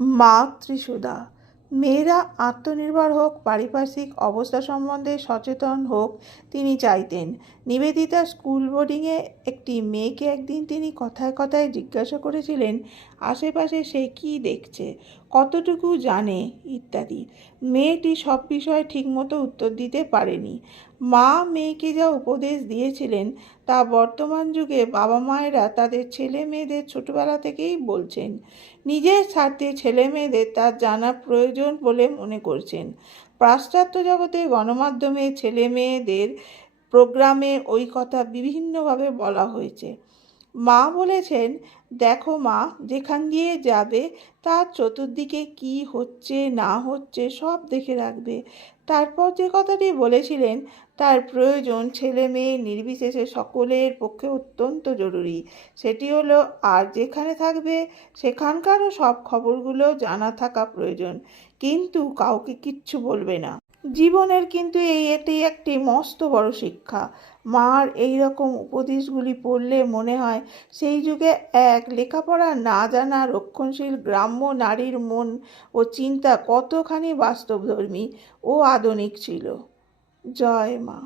মা ত্রিশুদা। মেয়েরা আত্মনির্ভর হোক, পারিপার্শ্বিক অবস্থা সম্বন্ধে সচেতন হোক তিনি চাইতেন। নিবেদিতা স্কুল বোর্ডিংয়ে একটি মেয়েকে একদিন তিনি কথায় কথায় জিজ্ঞাসা করেছিলেন আশেপাশে সে কী দেখছে, কতটুকু জানে ইত্যাদি। মেয়েটি সব বিষয়ে ঠিকমতো উত্তর দিতে পারেনি। মা মেয়েকে যা উপদেশ দিয়েছিলেন তা বর্তমান যুগে বাবা মায়েরা তাদের ছেলে মেয়েদের ছোটবেলা থেকেই বলছেন। নিজের স্বার্থে ছেলে মেয়েদের তা জানা প্রয়োজন বলে মনে করছেন। পাশ্চাত্য জগতে গণমাধ্যমে ছেলে মেয়েদের প্রোগ্রামে ওই কথা বিভিন্নভাবে বলা হয়েছে। মা বলেছেন, দেখো মা, যেখান দিয়ে যাবে তার চতুর্দিকে কি হচ্ছে না হচ্ছে সব দেখে রাখবে। তারপর যে কথাটি বলেছিলেন তার প্রয়োজন ছেলে মেয়ে নির্বিশেষে সকলের পক্ষে অত্যন্ত জরুরি। সেটি হলো, আর যেখানে থাকবে সেখানকারও সব খবরগুলো জানা থাকা প্রয়োজন, কিন্তু কাউকে কিচ্ছু বলবে না। জীবনের কিন্তু এটি একটি মস্ত বড় শিক্ষা। মার এই রকম উপদেশগুলি পড়লে মনে হয় সেই যুগে এক লেখাপড়া না জানা রক্ষণশীল গ্রাম্য নারীর মন ও চিন্তা কতখানি বাস্তবধর্মী ও আধুনিক ছিল। জয় মা।